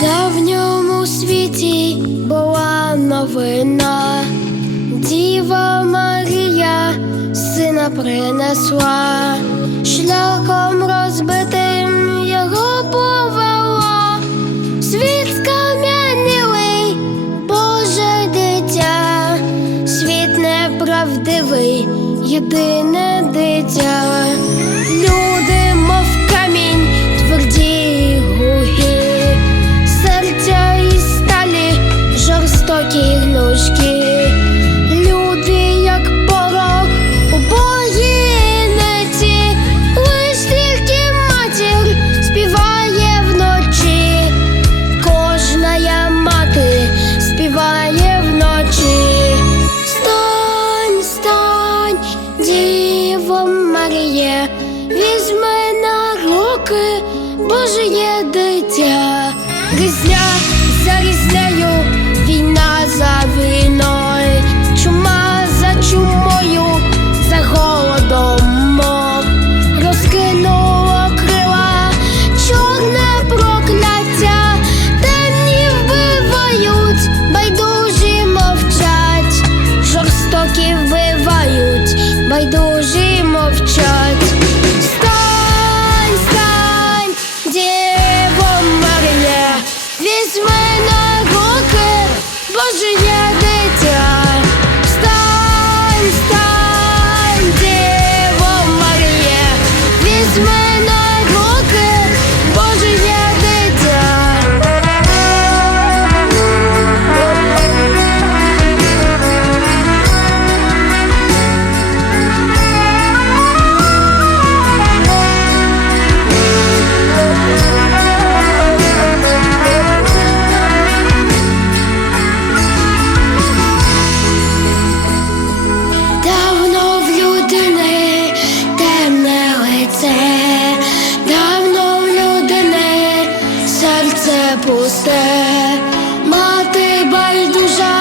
давньому світі була новина, Діва Марія сина принесла, шляхом розбитим його повела, світ скам'янілий, Боже дитя, світ неправдивий, єдине дитя. Руки є дитя, різня за різнею, Візьми на руки, Боже я 我多想。